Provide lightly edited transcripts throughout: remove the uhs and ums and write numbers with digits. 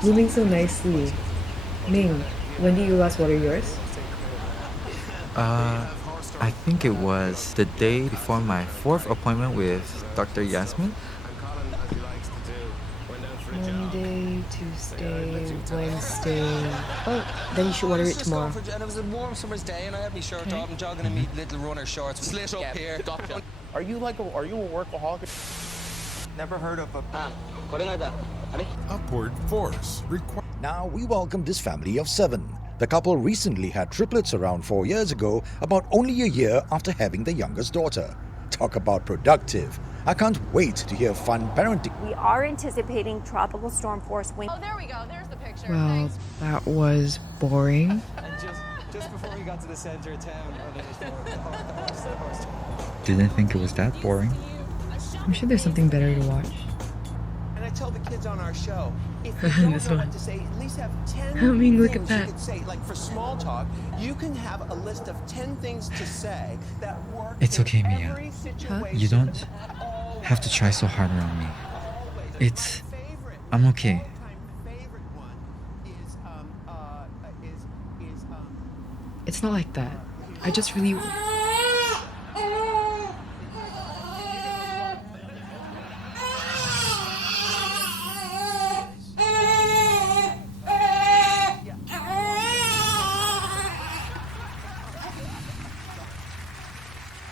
blooming so nicely. Ming, when do you last water yours? Uh, I think it was the day before my fourth appointment with Dr. Yasmin. Monday, Tuesday, Wednesday. Oh, then you should water it tomorrow. And it was a warm summer's day, and I had my shirt Okay. off. I'm jogging in my little runner shorts, slit up here. Gotcha. Are you a workaholic? Never heard of a Upward force requires. Now we welcome this family of 7. The couple recently had triplets around 4 years ago, about only a year after having the youngest daughter. Talk about productive. I can't wait to hear fun parenting. We are anticipating tropical storm force wind. Oh, there we go. There's the picture. Well, Thanks. that was boring. And just before we got to the centre of town, the horse. Didn't think it was that boring. I'm sure there's something better to watch. And I tell the kids on our show, if you don't This know one. what to say, at least have 10 I mean, look at things you that. could say. Like for small talk, you can have a list of 10 things to say that work. It's in okay, Mia. every situation. You don't have to try so hard around me. It's... I'm okay. It's not like that. I just really.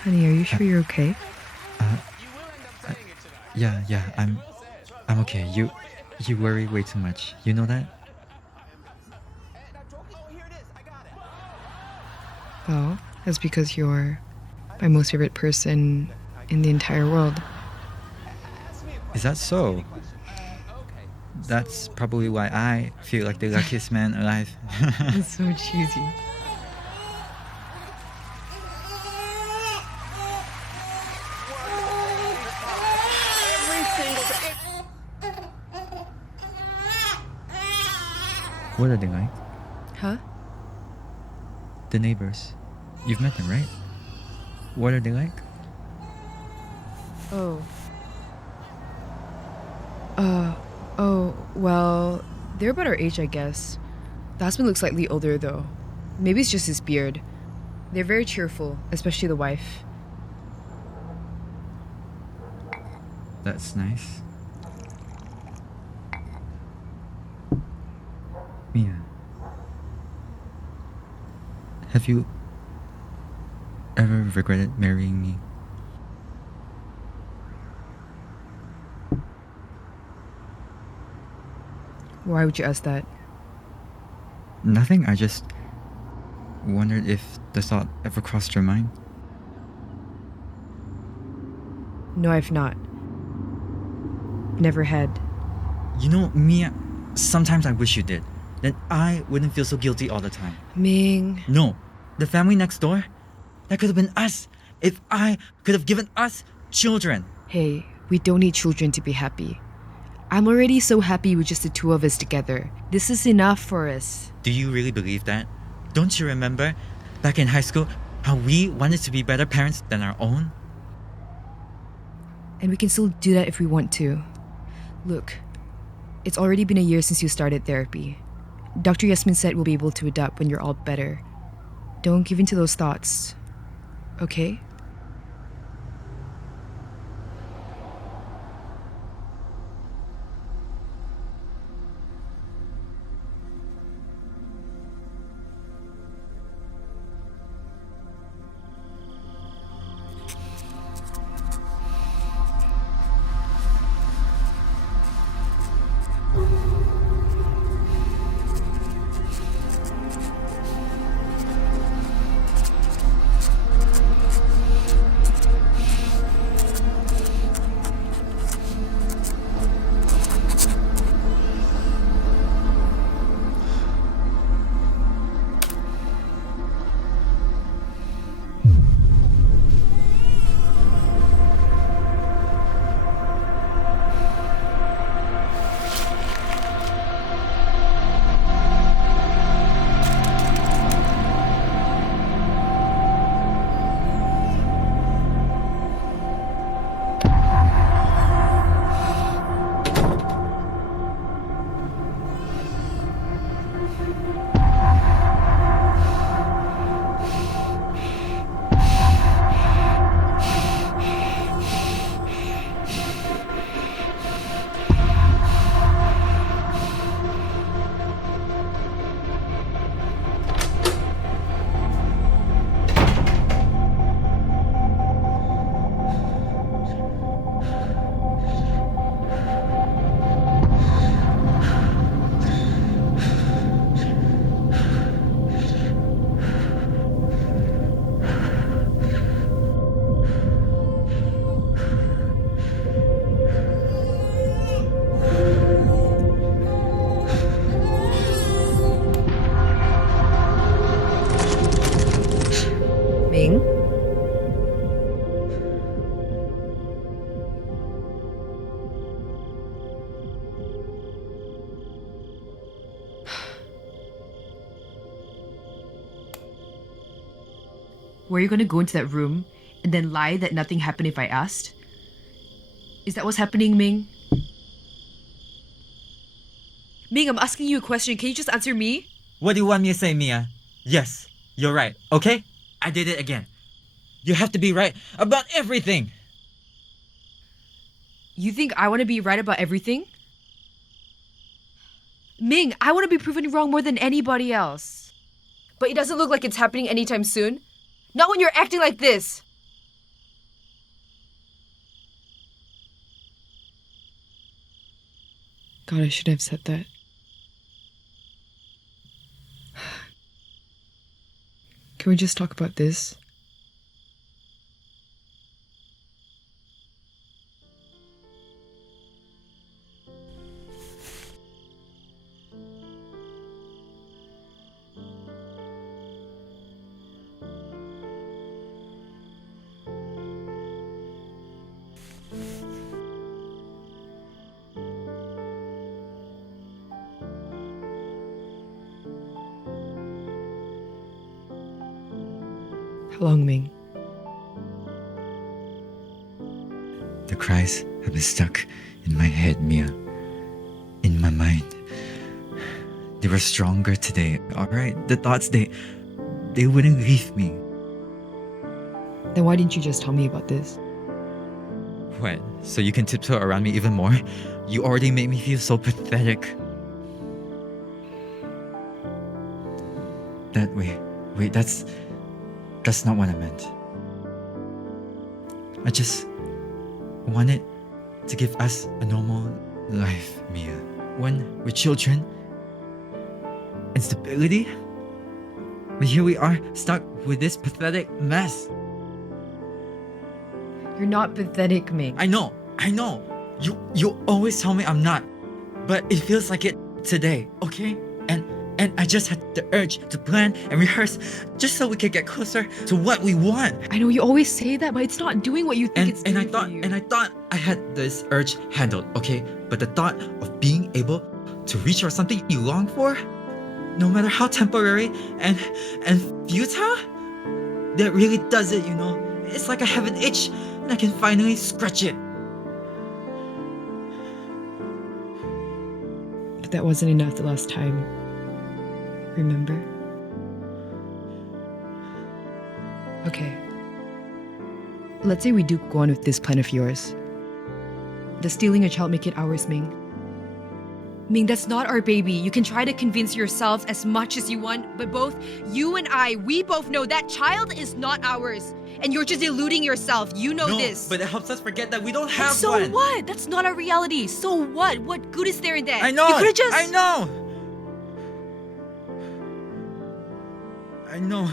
Honey, are you sure you're okay? Yeah, I'm okay. You worry way too much. You know that? Well, that's because you're my most favorite person in the entire world. Is that so? That's probably why I feel like the luckiest man alive. That's so cheesy. What are they like? Huh? The neighbors. You've met them, right? What are they like? Oh. Well, they're about our age, I guess. The husband looks slightly older, though. Maybe it's just his beard. They're very cheerful, especially the wife. That's nice. Mia. Have you ever regretted marrying me? Why would you ask that? Nothing, I just wondered if the thought ever crossed your mind. No, I've not. Never had. You know, Mia, sometimes I wish you did. Then I wouldn't feel so guilty all the time. Ming. No, the family next door, that could have been us. If I could have given us children. Hey, we don't need children to be happy. I'm already so happy with just the two of us together. This is enough for us. Do you really believe that? Don't you remember back in high school how we wanted to be better parents than our own? And we can still do that if we want to. Look, it's already been a year since you started therapy. Dr. Yasmin said we'll be able to adapt when you're all better. Don't give in to those thoughts, okay? Ming? Were you gonna go into that room and then lie that nothing happened if I asked? Is that what's happening, Ming? Ming, I'm asking you a question. Can you just answer me? What do you want me to say, Mia? Yes, you're right, okay? I did it again. You have to be right about everything. You think I want to be right about everything? Ming, I want to be proven wrong more than anybody else. But it doesn't look like it's happening anytime soon. Not when you're acting like this. God, I should have said that. Can we just talk about this? How long, Ming? The cries have been stuck in my head, Mia. In my mind. They were stronger today, alright? The thoughts, they wouldn't leave me. Then why didn't you just tell me about this? What? So you can tiptoe around me even more? You already made me feel so pathetic. Wait, that's not what I meant. I just wanted to give us a normal life, Mia. One with children and stability. But here we are, stuck with this pathetic mess. You're not pathetic, Ming. I know. You always tell me I'm not. But it feels like it today, okay? And I just had the urge to plan and rehearse just so we could get closer to what we want. I know you always say that, but it's not doing what you think it's doing I for thought you. I had this urge handled, okay? But the thought of being able to reach for something you long for, no matter how temporary and futile, that really does it, you know? It's like I have an itch and I can finally scratch it. But that wasn't enough the last time. Remember? Okay. Let's say we do go on with this plan of yours. Does stealing a child make it ours, Ming? Ming, that's not our baby. You can try to convince yourselves as much as you want, but both you and I, we both know that child is not ours. And you're just deluding yourself. You know No, this. but it helps us forget that we don't have so one. what? That's not our reality. So what? What good is there in that? I know. You could have just. I know. I know.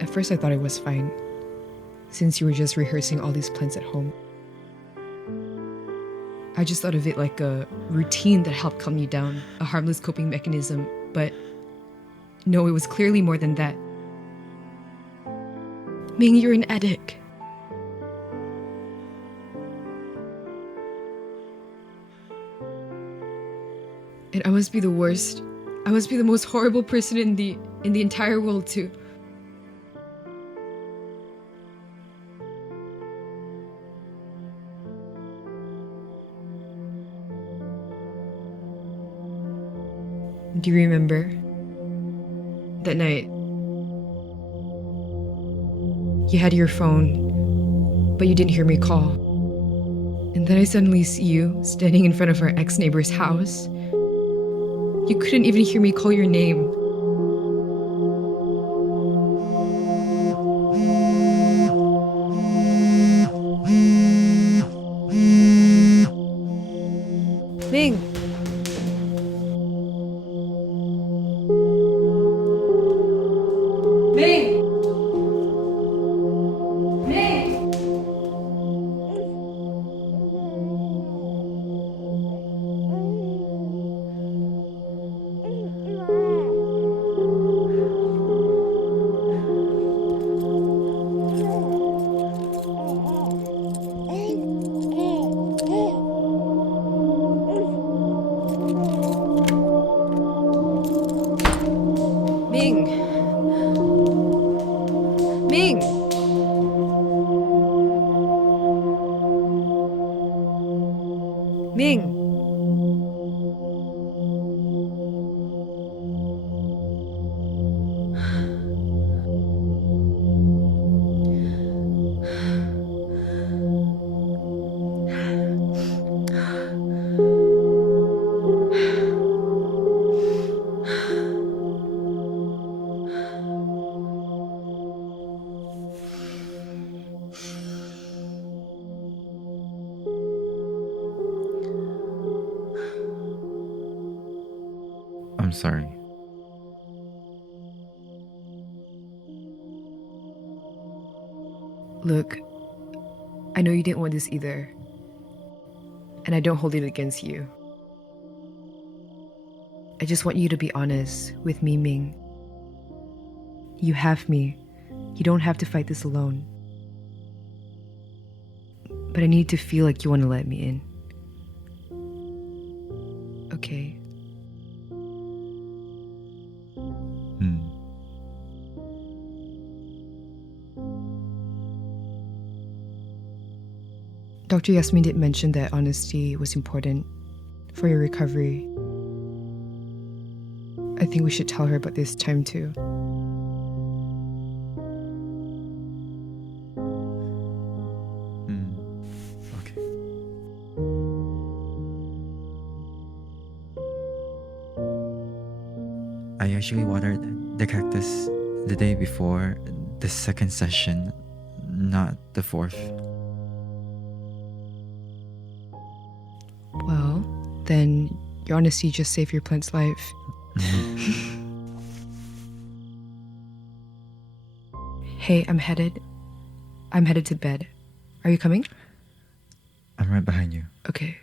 At first, I thought it was fine, since you were just rehearsing all these plans at home. I just thought of it like a routine that helped calm you down, a harmless coping mechanism, but no, it was clearly more than that. Ming, you're an addict. And I must be the worst. I must be the most horrible person in the entire world too. Do you remember? That night, you had your phone, but you didn't hear me call. And then I suddenly see you standing in front of our ex-neighbor's house. You couldn't even hear me call your name. Ming! Ming! Ming! Ming! Ming! Ming! I'm sorry. Look, I know you didn't want this either. And I don't hold it against you. I just want you to be honest with me, Ming. You have me. You don't have to fight this alone. But I need to feel like you want to let me in. Okay? Hmm. Dr. Yasmin did mention that honesty was important for your recovery. I think we should tell her about this time too. Hmm. Okay. I actually watered the cactus the day before the second session, not the fourth. Well, then your honesty just saved your plant's life. Hey, I'm headed to bed. Are you coming? I'm right behind you. Okay.